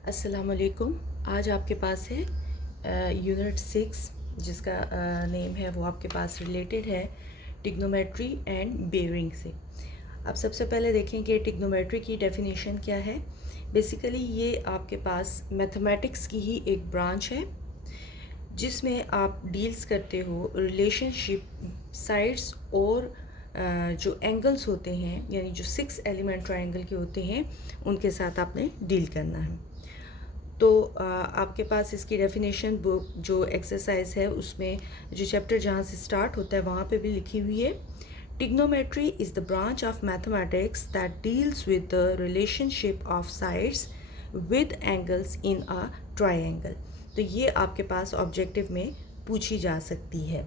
अस्सलामुअलैकुम। आज आपके पास है यूनिट 6 जिसका नेम है वो आपके पास रिलेटेड है टिग्नोमेट्री एंड बेयरिंग से। अब सबसे पहले देखें कि टिग्नोमेट्री की डेफिनेशन क्या है। बेसिकली ये आपके पास मैथमेटिक्स की ही एक ब्रांच है जिसमें आप डील्स करते हो रिलेशनशिप साइड्स और जो एंगल्स होते हैं यानी जो 6 एलिमेंट ट्रायंगल के होते हैं उनके साथ आपने डील करना है। तो आपके पास इसकी डेफिनेशन बुक जो एक्सरसाइज है उसमें जो चैप्टर जहाँ से स्टार्ट होता है वहाँ पे भी लिखी हुई है। Trigonometry is the branch of mathematics that deals with the relationship of sides with angles in a triangle. तो ये आपके पास ऑब्जेक्टिव में पूछी जा सकती है।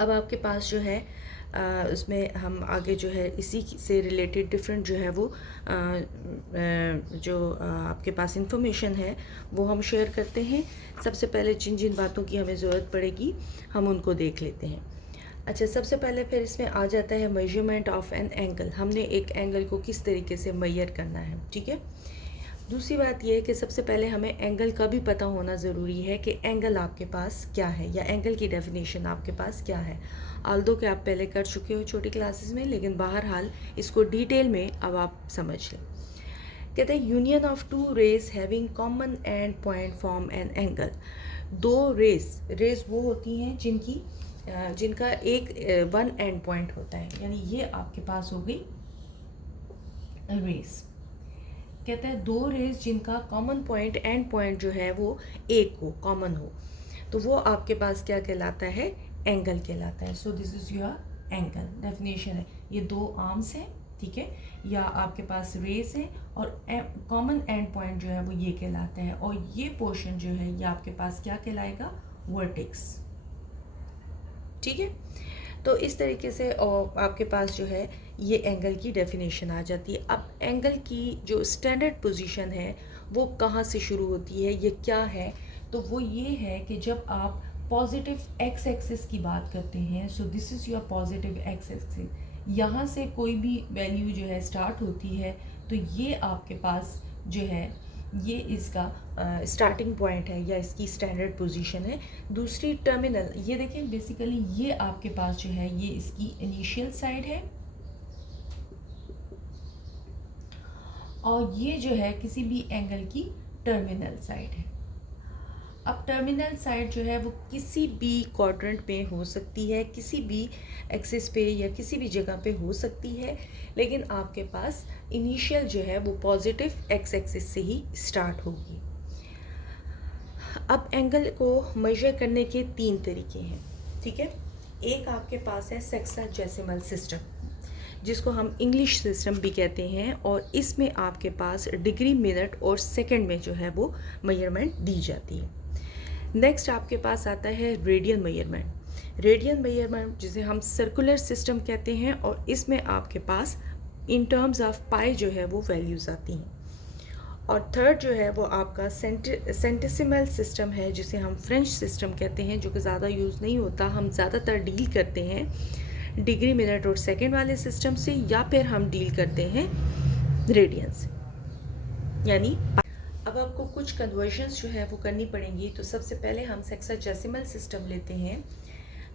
अब आपके पास जो है उसमें हम आगे जो है इसी से रिलेटेड डिफरेंट जो है वो जो आपके पास इंफॉर्मेशन है वो हम शेयर करते हैं। सबसे पहले जिन जिन बातों की हमें ज़रूरत पड़ेगी हम उनको देख लेते हैं। अच्छा, सबसे पहले फिर इसमें आ जाता है मेजरमेंट ऑफ एन एंगल। हमने एक एंगल को किस तरीके से मेजर करना है, ठीक है। दूसरी बात यह है कि सबसे पहले हमें एंगल का भी पता होना ज़रूरी है कि एंगल आपके पास क्या है या एंगल की डेफिनेशन आपके पास क्या है। आल्दो कि आप पहले कर चुके हो छोटी क्लासेस में, लेकिन बहरहाल इसको डिटेल में अब आप समझ लें। कहते हैं union of two rays having common end point form an angle. दो रेज वो होती हैं जिनका एक वन एंड पॉइंट होता है, यानी ये आपके पास हो गई रेज। कहते हैं दो रेज जिनका कॉमन पॉइंट एंड पॉइंट जो है वो एक हो, कॉमन हो, तो वो आपके पास क्या कहलाता है, एंगल कहलाता है। So this is your angle. Definition है ये दो आर्म्स हैं, ठीक है, या आपके पास रेज है और कॉमन एंड पॉइंट जो है वो ये कहलाता है, और ये पोर्शन जो है ये आपके पास क्या कहलाएगा, वर्टेक्स, ठीक है। तो इस तरीके से और आपके पास जो है ये एंगल की डेफिनेशन आ जाती है। अब एंगल की जो स्टैंडर्ड पोजीशन है वो कहाँ से शुरू होती है, ये क्या है, तो वो ये है कि जब आप पॉजिटिव एक्स एक्सिस की बात करते हैं, so this is your positive x axis, यहाँ से कोई भी वैल्यू जो है स्टार्ट होती है, तो ये आपके पास जो है ये इसका स्टार्टिंग पॉइंट है या इसकी स्टैंडर्ड पोजीशन है। दूसरी टर्मिनल, ये देखें बेसिकली ये आपके पास जो है ये इसकी इनिशियल साइड है, और ये जो है किसी भी एंगल की टर्मिनल साइड है। अब टर्मिनल साइड जो है वो किसी भी क्वाड्रेंट पे हो सकती है, किसी भी एक्सिस पे या किसी भी जगह पे हो सकती है, लेकिन आपके पास इनिशियल जो है वो पॉजिटिव एक्स एक्सिस से ही स्टार्ट होगी। अब एंगल को मेजर करने के तीन तरीके हैं, ठीक है। एक आपके पास है सेक्साडेसिमल सिस्टम, जिसको हम इंग्लिश सिस्टम भी कहते हैं, और इसमें आपके पास डिग्री, मिनट और सेकंड में जो है वो मेजरमेंट दी जाती है। नेक्स्ट आपके पास आता है रेडियन मेजरमेंट। रेडियन मेजरमेंट जिसे हम सर्कुलर सिस्टम कहते हैं, और इसमें आपके पास इन टर्म्स ऑफ पाई जो है वो वैल्यूज़ आती हैं। और थर्ड जो है वो आपका सेंटिसिमल सिस्टम है, जिसे हम फ्रेंच सिस्टम कहते हैं, जो कि ज़्यादा यूज़ नहीं होता। हम ज़्यादातर डील करते हैं डिग्री, मिनट और सेकंड वाले सिस्टम से, या फिर हम डील करते हैं रेडियन से, यानी अब आपको कुछ कन्वर्जन्स जो है वो करनी पड़ेंगी। तो सबसे पहले हम सेक्साडेसिमल सिस्टम लेते हैं,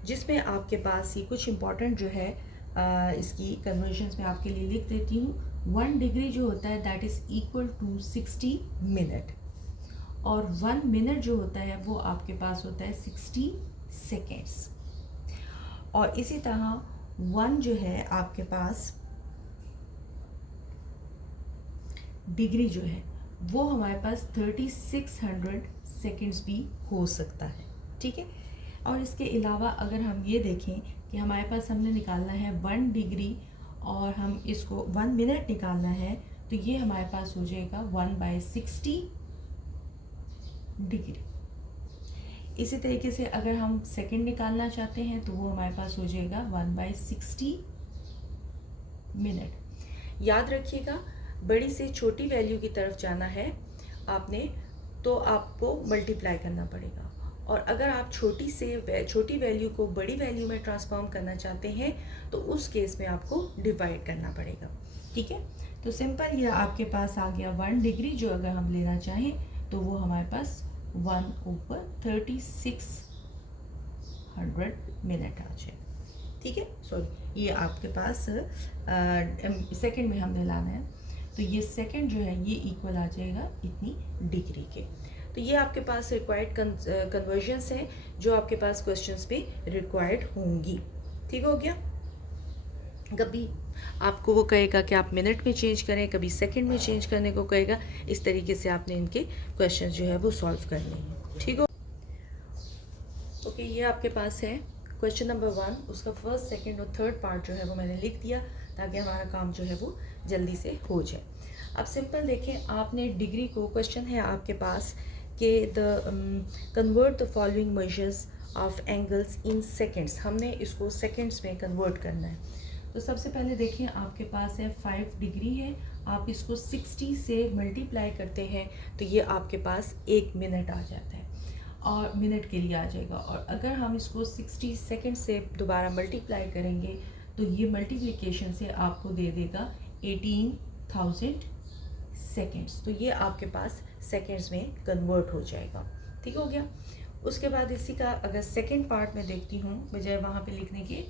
जिसमें आपके पास ही कुछ इंपॉर्टेंट जो है इसकी कन्वर्जन्स में आपके लिए लिख देती हूँ। 1 डिग्री जो होता है that is equal to 60 minute, और 1 मिनट जो होता है वो आपके पास होता है 60 सेकेंड्स। और इसी तरह 1 जो है आपके पास डिग्री जो है वो हमारे पास 3600 सेकेंड्स भी हो सकता है, ठीक है। और इसके अलावा अगर हम ये देखें कि हमारे पास हमने निकालना है 1 डिग्री और हम इसको 1 मिनट निकालना है, तो ये हमारे पास हो जाएगा 1/60 डिग्री। इसी तरीके से अगर हम सेकंड निकालना चाहते हैं तो वो हमारे पास हो जाएगा 1/60 मिनट। याद रखिएगा, बड़ी से छोटी वैल्यू की तरफ जाना है आपने, तो आपको मल्टीप्लाई करना पड़ेगा, और अगर आप छोटी वैल्यू को बड़ी वैल्यू में ट्रांसफॉर्म करना चाहते हैं तो उस केस में आपको डिवाइड करना पड़ेगा, ठीक है। तो सिंपल ये आपके पास आ गया 1 डिग्री, जो अगर हम लेना चाहें तो वो हमारे पास 1/3600 मिनट आ जाए। ठीक है, सॉरी, ये आपके पास सेकंड में हमने लाना है, तो ये सेकंड जो है ये इक्वल आ जाएगा इतनी डिग्री के। तो ये आपके पास रिक्वायर्ड कन्वर्जन्स हैं जो आपके पास क्वेश्चंस पे रिक्वायर्ड होंगी। ठीक हो गया। कभी आपको वो कहेगा कि आप मिनट में चेंज करें, कभी सेकंड में चेंज करने को कहेगा। इस तरीके से आपने इनके क्वेश्चन जो है वो सॉल्व करने हैं। ठीक हो। ओके, ये आपके पास है क्वेश्चन नंबर 1, उसका फर्स्ट, सेकंड और थर्ड पार्ट जो है वो मैंने लिख दिया ताकि हमारा काम जो है वो जल्दी से हो जाए। अब सिंपल देखें, आपने डिग्री को, क्वेश्चन है आपके पास कि convert the following measures of angles in seconds. हमने इसको सेकेंड्स में कन्वर्ट करना है। तो सबसे पहले देखें, आपके पास है 5 डिग्री है, आप इसको 60 से मल्टीप्लाई करते हैं तो ये आपके पास 1 मिनट आ जाता है और मिनट के लिए आ जाएगा। और अगर हम इसको 60 सेकंड से दोबारा मल्टीप्लाई करेंगे तो ये मल्टीप्लिकेशन से आपको दे देगा 18,000 सेकेंड्स। तो ये आपके पास सेकेंड्स में कन्वर्ट हो जाएगा। ठीक हो गया। उसके बाद इसी का अगर सेकंड पार्ट में देखती हूँ, बजाय वहाँ पे लिखने के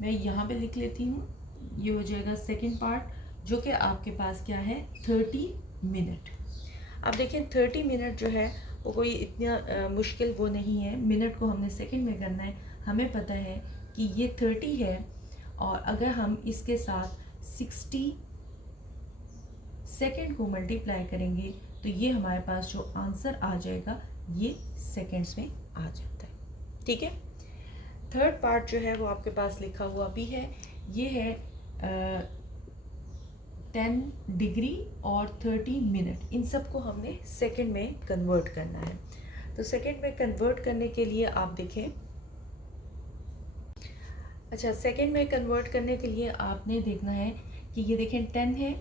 मैं यहाँ पे लिख लेती हूँ। ये हो जाएगा सेकंड पार्ट, जो कि आपके पास क्या है 30 मिनट। अब देखें 30 मिनट जो है वो कोई इतना मुश्किल वो नहीं है। मिनट को हमने सेकंड में करना है। हमें पता है कि ये 30 है और अगर हम इसके साथ 60 सेकंड को मल्टीप्लाई करेंगे तो ये हमारे पास जो आंसर आ जाएगा ये सेकंड्स में आ जाता है। ठीक है। थर्ड पार्ट जो है वो आपके पास लिखा हुआ भी है। ये है 10 डिग्री और 30 मिनट, इन सब को हमने सेकंड में कन्वर्ट करना है। तो सेकंड में कन्वर्ट करने के लिए आप देखें, अच्छा, सेकंड में कन्वर्ट करने के लिए आपने देखना है कि ये देखें 10 है,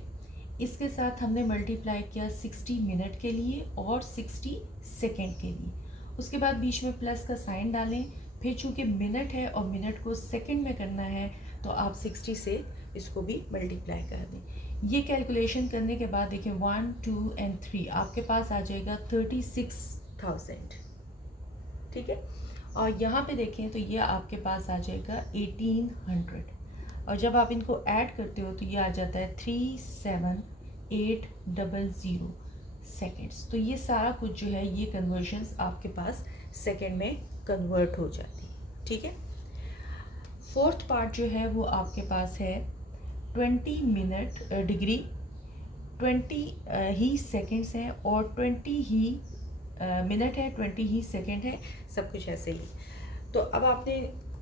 इसके साथ हमने मल्टीप्लाई किया 60 मिनट के लिए और 60 सेकंड के लिए। उसके बाद बीच में प्लस का साइन डालें। फिर चूँकि मिनट है और मिनट को सेकंड में करना है तो आप 60 से इसको भी मल्टीप्लाई कर दें। ये कैलकुलेशन करने के बाद देखिए 1, 2 और 3 आपके पास आ जाएगा 36,000। ठीक है। और यहाँ पे देखें तो ये आपके पास आ जाएगा 1800 और जब आप इनको ऐड करते हो तो ये आ जाता है 37,800 सेकेंड्स। तो ये सारा कुछ जो है ये कन्वर्जन्स आपके पास सेकेंड में कन्वर्ट हो जाती है। ठीक है। फोर्थ पार्ट जो है वो आपके पास है 20 मिनट डिग्री, 20 ही सेकेंड्स हैं और 20 ही मिनट है, 20 ही सेकेंड है, सब कुछ ऐसे ही। तो अब आपने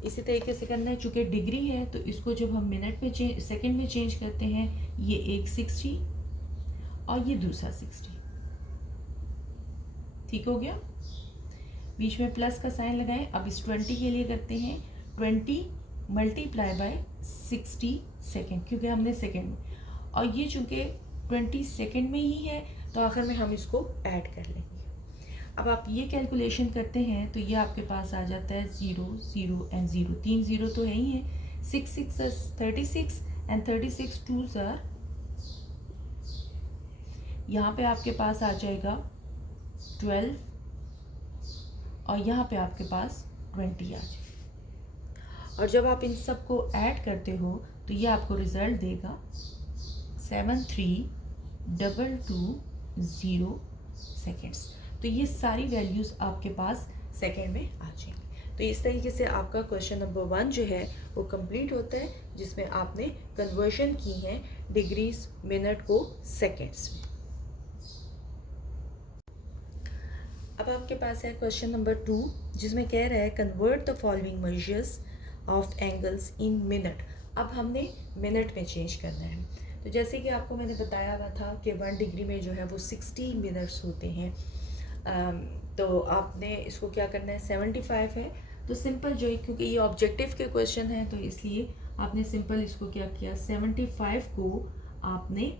इसी तरीके से करना है। चूँकि डिग्री है तो इसको जब हम मिनट में सेकेंड में चेंज करते हैं, ये एक 60 और ये दूसरा 60। ठीक हो गया। बीच में प्लस का साइन लगाएं। अब इस 20 के लिए करते हैं 20 मल्टीप्लाई बाय 60 सेकेंड, क्योंकि हमने सेकेंड में, और ये चूँकि 20 सेकेंड में ही है तो आखिर में हम इसको ऐड कर लेंगे। अब आप ये कैलकुलेशन करते हैं तो ये आपके पास आ जाता है 0, 0 एंड 0, 3 0 तो है ही है। 6 6 36 एंड 36 2s are, यहाँ पे आपके पास आ जाएगा 12 और यहाँ पे आपके पास 20 आ जाएगा। और जब आप इन सब को ऐड करते हो तो ये आपको रिजल्ट देगा 73,220 सेकेंड्स। तो ये सारी वैल्यूज़ आपके पास सेकेंड में आ जाएंगी। तो इस तरीके से आपका क्वेश्चन नंबर 1 जो है वो कंप्लीट होता है, जिसमें आपने कन्वर्शन की है डिग्रीज मिनट को सेकेंड्स में। अब आपके पास है क्वेश्चन नंबर 2, जिसमें कह रहा है convert the following measures of angles in minute. अब हमने मिनट में चेंज करना है। तो जैसे कि आपको मैंने बताया हुआ था कि 1 डिग्री में जो है वो 60 मिनट्स होते हैं। तो आपने इसको क्या करना है, 75 है तो सिंपल जो है, क्योंकि ये ऑब्जेक्टिव के क्वेश्चन है तो इसलिए आपने सिंपल इसको क्या किया, 75 को आपने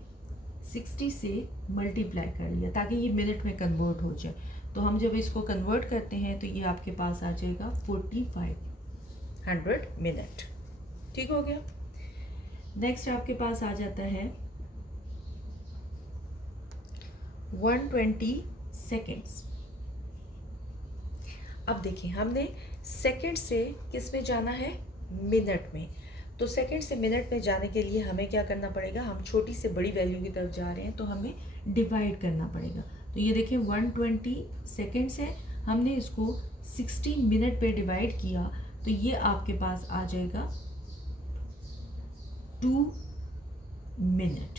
60 से मल्टीप्लाई कर लिया ताकि ये मिनट में कन्वर्ट हो जाए। तो हम जब इसको कन्वर्ट करते हैं तो ये आपके पास आ जाएगा 4500 मिनट। ठीक हो गया। नेक्स्ट आपके पास आ जाता है 120 सेकेंड्स। अब देखिए हमने सेकंड से किस में जाना है, मिनट में। तो सेकंड से मिनट में जाने के लिए हमें क्या करना पड़ेगा, हम छोटी से बड़ी वैल्यू की तरफ जा रहे हैं तो हमें डिवाइड करना पड़ेगा। तो ये देखिए 120 सेकेंड्स है, हमने इसको 60 मिनट पे डिवाइड किया तो ये आपके पास आ जाएगा 2 मिनट।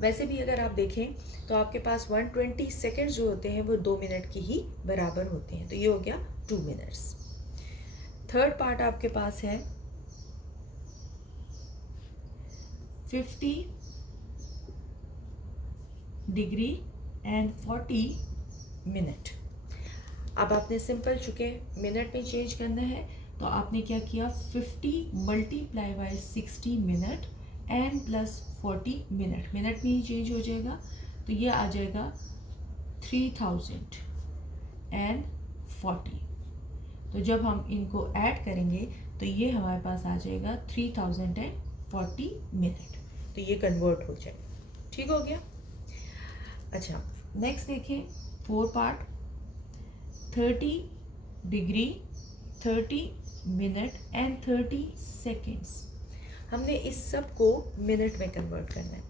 वैसे भी अगर आप देखें तो आपके पास 120 सेकेंड्स जो होते हैं वो 2 मिनट की ही बराबर होते हैं। तो ये हो गया 2 मिनट्स। थर्ड पार्ट आपके पास है 50 डिग्री एंड 40 मिनट। अब आपने सिंपल चुके मिनट में चेंज करना है तो आपने क्या किया, 50 multiply by 60 minute and plus 40 minute, minute में ही चेंज हो जाएगा। तो ये आ जाएगा 3040। तो जब हम इनको ऐड करेंगे तो ये हमारे पास आ जाएगा 3040 मिनट। तो ये कन्वर्ट हो जाएगा। ठीक हो गया। अच्छा नेक्स्ट देखें, 4 part 30 degree 30 minute and 30 seconds. हमने इस सब को मिनट में कन्वर्ट करना है।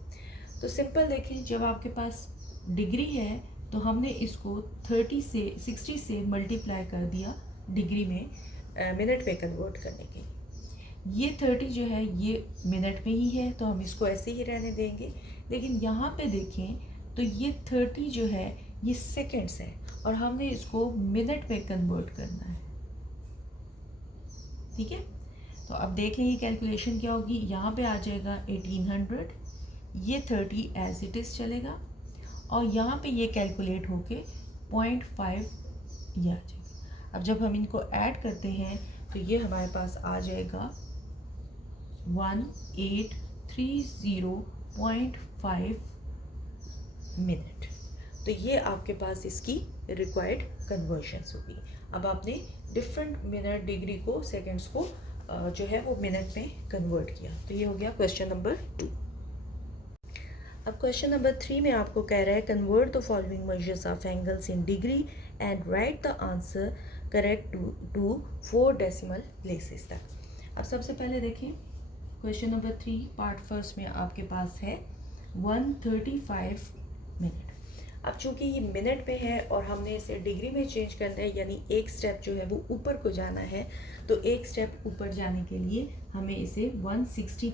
तो सिंपल देखें, जब आपके पास डिग्री है तो हमने इसको 60 से मल्टीप्लाई कर दिया डिग्री में, मिनट में कन्वर्ट करने के लिए। ये 30 जो है ये मिनट में ही है तो हम इसको ऐसे ही रहने देंगे। लेकिन यहाँ पे देखें तो ये 30 जो है ये सेकेंड्स है और हमने इसको मिनट में कन्वर्ट करना है। ठीक है, तो अब देख लेंगे कैलकुलेशन क्या होगी। यहाँ पे आ जाएगा 1800, ये 30 एज इट इज़ चलेगा और यहाँ पे ये कैलकुलेट होके 0.5 ये आ जाएगा। अब जब हम इनको ऐड करते हैं तो ये हमारे पास आ जाएगा 1830.5 मिनट। तो ये आपके पास इसकी रिक्वायर्ड कन्वर्शंस होगी। अब आपने डिफरेंट मिनट डिग्री को सेकेंड्स को जो है वो मिनट में कन्वर्ट किया। तो ये हो गया क्वेश्चन नंबर 2। अब क्वेश्चन नंबर 3 में आपको कह रहा है convert the following measures of angles in degree and write the answer correct to 4 decimal places तक। अब सबसे पहले देखें क्वेश्चन नंबर 3 पार्ट फर्स्ट में आपके पास है 135 मिनट। अब चूंकि ये मिनट में है और हमने इसे डिग्री में चेंज करना है, यानी एक स्टेप जो है वो ऊपर को जाना है, तो एक स्टेप ऊपर जाने के लिए हमें इसे 60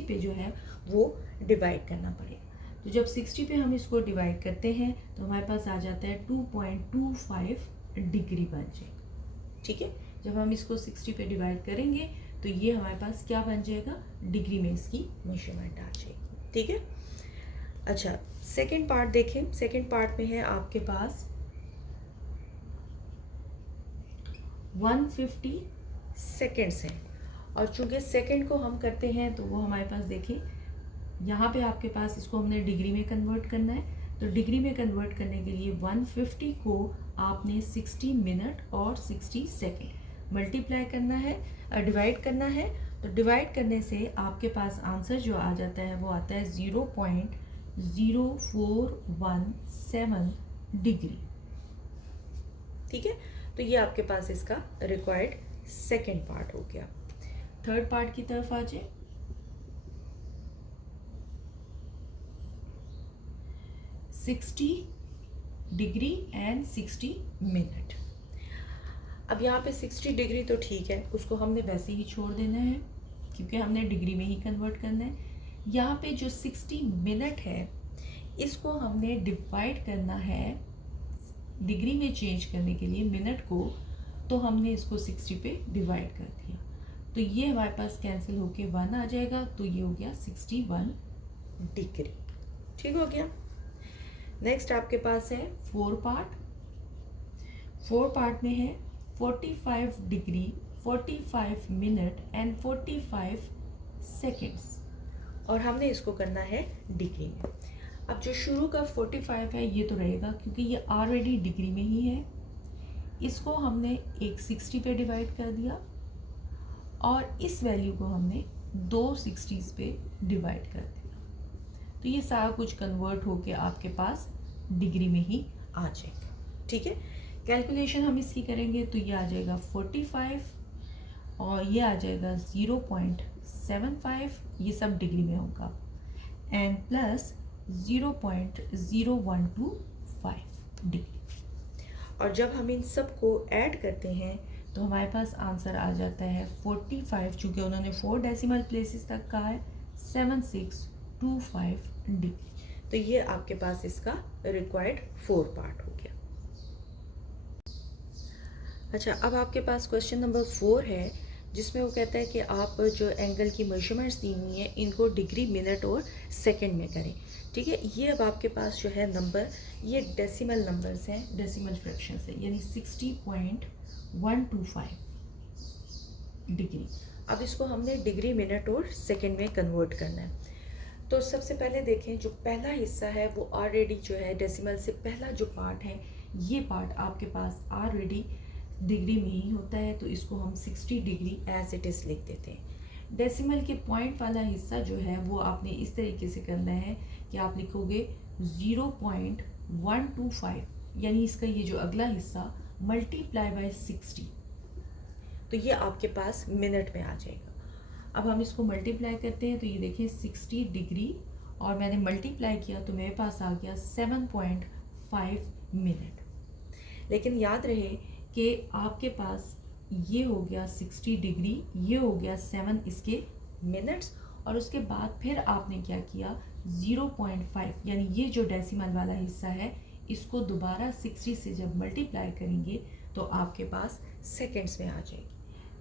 पे जो है वो डिवाइड करना पड़ेगा। तो जब 60 पे हम इसको डिवाइड करते हैं तो हमारे पास आ जाता है 2.25 डिग्री बन जाएगा। ठीक है, जब हम इसको 60 पे डिवाइड करेंगे तो ये हमारे पास क्या बन जाएगा, डिग्री में इसकी मेजरमेंट आ जाएगी। ठीक है। अच्छा सेकेंड पार्ट देखें, सेकेंड पार्ट में है आपके पास 150 सेकेंड्स हैं और चूंकि सेकेंड को हम करते हैं तो वो हमारे पास देखें यहाँ पे आपके पास इसको हमने डिग्री में कन्वर्ट करना है। तो डिग्री में कन्वर्ट करने के लिए 150 को आपने 60 मिनट और 60 सेकेंड मल्टीप्लाई करना है, डिवाइड करना है। तो डिवाइड करने से आपके पास आंसर जो आ जाता है वो आता है 0.0417 डिग्री। ठीक है, तो ये आपके पास इसका रिक्वायर्ड सेकेंड पार्ट हो गया। थर्ड पार्ट की तरफ आ जाए। $60 डिग्री एंड 60 मिनट। अब यहाँ पे 60 डिग्री तो ठीक है, उसको हमने वैसे ही छोड़ देना है क्योंकि हमने डिग्री में ही कन्वर्ट करना है। यहाँ पे जो 60 मिनट है इसको हमने डिवाइड करना है डिग्री में चेंज करने के लिए मिनट को, तो हमने इसको 60 पे डिवाइड कर दिया। तो ये हमारे पास कैंसिल होके 1 आ जाएगा, तो ये हो गया 61 डिग्री। ठीक हो गया। नेक्स्ट आपके पास है 4 पार्ट। 4 पार्ट में है 45 डिग्री 45 मिनट एंड 45 सेकेंड्स और हमने इसको करना है डिग्री में। अब जो शुरू का 45 है ये तो रहेगा क्योंकि ये ऑलरेडी डिग्री में ही है। इसको हमने एक 60 पे डिवाइड कर दिया और इस वैल्यू को हमने 2 60s पे डिवाइड कर दिया। तो ये सारा कुछ कन्वर्ट होके आपके पास डिग्री में ही आ जाएगा। ठीक है, कैलकुलेशन हम इसकी करेंगे तो ये आ जाएगा 45 और ये आ जाएगा 0.75, ये सब डिग्री में होगा, एंड प्लस 0.0125 डिग्री। और जब हम इन सब को ऐड करते हैं तो हमारे पास आंसर आ जाता है 45, चूँकि उन्होंने 4 डेसिमल प्लेसेस तक कहा है, 7625 डिग्री। तो ये आपके पास इसका रिक्वायर्ड 4 पार्ट हो गया। अच्छा, अब आपके पास क्वेश्चन नंबर 4 है, जिसमें वो कहता है कि आप जो एंगल की मेजरमेंट्स दी हुई हैं इनको डिग्री, मिनट और सेकंड में करें। ठीक है, ये अब आपके पास जो है नंबर, ये डेसिमल नंबर्स हैं, डेसिमल फ्रैक्शंस हैं, यानी 60.125 डिग्री। अब इसको हमने डिग्री, मिनट और सेकंड में कन्वर्ट करना है। तो सबसे पहले देखें, जो पहला हिस्सा है वो ऑलरेडी जो है डेसिमल से पहला जो पार्ट है, ये पार्ट आपके पास ऑलरेडी डिग्री में ही होता है, तो इसको हम 60 डिग्री एज इट इज़ लिख देते हैं। डेसिमल के पॉइंट वाला हिस्सा जो है वो आपने इस तरीके से करना है कि आप लिखोगे 0.125, यानी इसका ये जो अगला हिस्सा मल्टीप्लाई बाय 60, तो ये आपके पास मिनट में आ जाएगा। अब हम इसको मल्टीप्लाई करते हैं तो ये देखिए 60 डिग्री और मैंने मल्टीप्लाई किया तो मेरे पास आ गया 7.5 मिनट। लेकिन याद रहे कि आपके पास ये हो गया 60 डिग्री, ये हो गया 7 इसके मिनट्स, और उसके बाद फिर आपने क्या किया 0.5, यानी ये जो डेसिमल वाला हिस्सा है इसको दोबारा 60 से जब मल्टीप्लाई करेंगे तो आपके पास सेकेंड्स में आ जाएगी।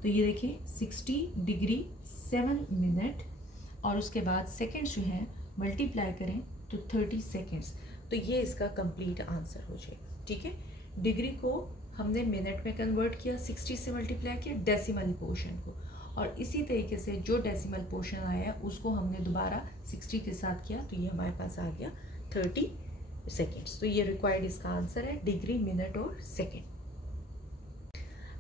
तो ये देखिए 60 डिग्री 7 मिनट और उसके बाद सेकेंड्स जो हैं मल्टीप्लाई करें तो 30 सेकेंड्स, तो ये इसका कंप्लीट आंसर हो जाएगा। ठीक है, डिग्री को हमने मिनट में कन्वर्ट किया, 60 से मल्टीप्लाई किया डेसिमल पोर्शन को, और इसी तरीके से जो डेसिमल पोर्शन आया है उसको हमने दोबारा 60 के साथ किया, तो ये हमारे पास आ गया 30 सेकेंड्स। तो ये रिक्वायर्ड इसका आंसर है, डिग्री, मिनट और सेकेंड।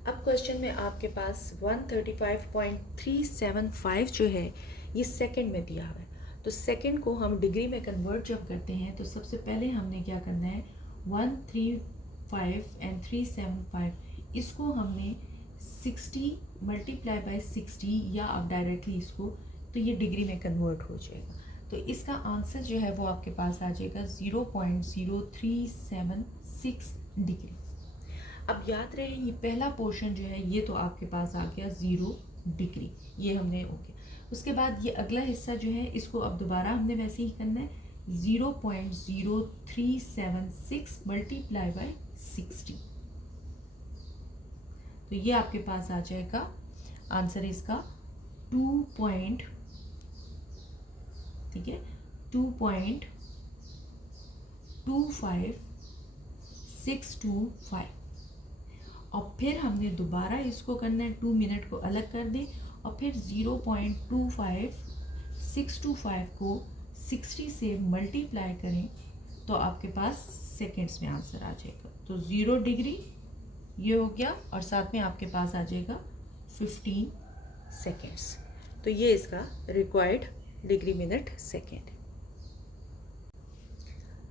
अब क्वेश्चन में आपके पास 135.375 जो है ये सेकेंड में दिया हुआ है। तो सेकेंड को हम डिग्री में कन्वर्ट जब करते हैं तो सबसे पहले हमने क्या करना है, 135 एंड 375, इसको हमने 60 मल्टीप्लाई बाय 60, या आप डायरेक्टली इसको, तो ये डिग्री में कन्वर्ट हो जाएगा। तो इसका आंसर जो है वो आपके पास आ जाएगा 0.0376 डिग्री। अब याद रहे ये पहला पोर्शन जो है ये तो आपके पास आ गया 0 डिग्री, ये हमने ओके। उसके बाद ये अगला हिस्सा जो है इसको अब दोबारा हमने वैसे ही करना है, 0.0376 मल्टीप्लाई बाय 60, तो ये आपके पास आ जाएगा आंसर इसका 2. ठीक है, 2.25625, और फिर हमने दोबारा इसको करना है, 2 मिनट को अलग कर दें और फिर 0.25625 को 60 से मल्टीप्लाई करें तो आपके पास सेकेंड्स में आंसर आ जाएगा। तो 0 डिग्री ये हो गया और साथ में आपके पास आ जाएगा 15 सेकेंड्स। तो ये इसका रिक्वायर्ड डिग्री, मिनट, सेकेंड।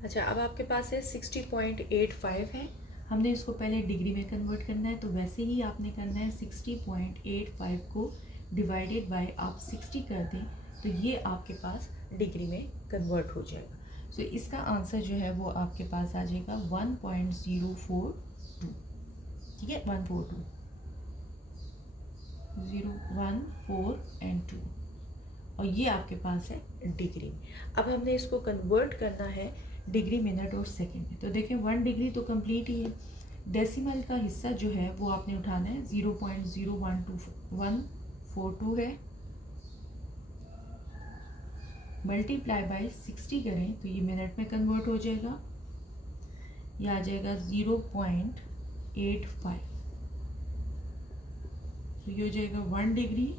अच्छा, अब आपके पास है 60.85 है, हमने इसको पहले डिग्री में कन्वर्ट करना है, तो वैसे ही आपने करना है 60.85 को डिवाइडेड बाय आप 60 कर दें तो ये आपके पास डिग्री में कन्वर्ट हो जाएगा। सो इसका आंसर जो है वो आपके पास आ जाएगा 1.042। ठीक है, 142, 0, 1, 4 एंड 2, और ये आपके पास है डिग्री में। अब हमने इसको कन्वर्ट करना है डिग्री, मिनट और सेकंड में। तो देखें 1 डिग्री तो कंप्लीट ही है, डेसिमल का हिस्सा जो है वो आपने उठाना है, 0.0124142 है, मल्टीप्लाई बाय 60 करें तो ये मिनट में कन्वर्ट हो जाएगा, ये आ जाएगा 0.85, तो ये हो जाएगा 1 डिग्री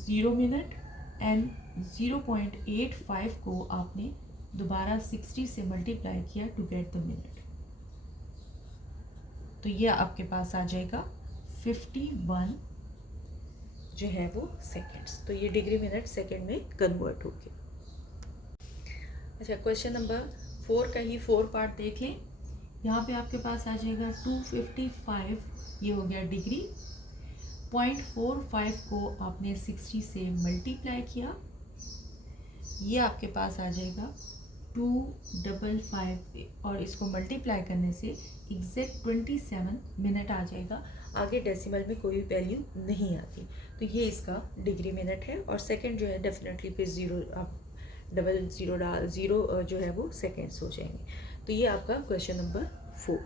0 मिनट एंड 0.85 को आपने दोबारा 60 से मल्टीप्लाई किया टू गेट द मिनट, तो ये आपके पास आ जाएगा 51 जो है वो सेकेंड्स। तो ये डिग्री, मिनट, सेकेंड में कन्वर्ट हो गया। अच्छा, क्वेश्चन नंबर 4 का ही 4 पार्ट देख लें। यहाँ पे आपके पास आ जाएगा 255, ये हो गया डिग्री। 0.45 को आपने 60 से मल्टीप्लाई किया, ये आपके पास आ जाएगा 255 और इसको मल्टीप्लाई करने से एग्जैक्ट 27 मिनट आ जाएगा। आगे डेसिमल में कोई वैल्यू नहीं आती, तो ये इसका डिग्री मिनट है। और सेकंड जो है डेफिनेटली फिर ज़ीरो, आप डबल ज़ीरो डाल ज़ीरो जो है वो सेकेंड्स हो जाएंगे। तो ये आपका क्वेश्चन नंबर 4।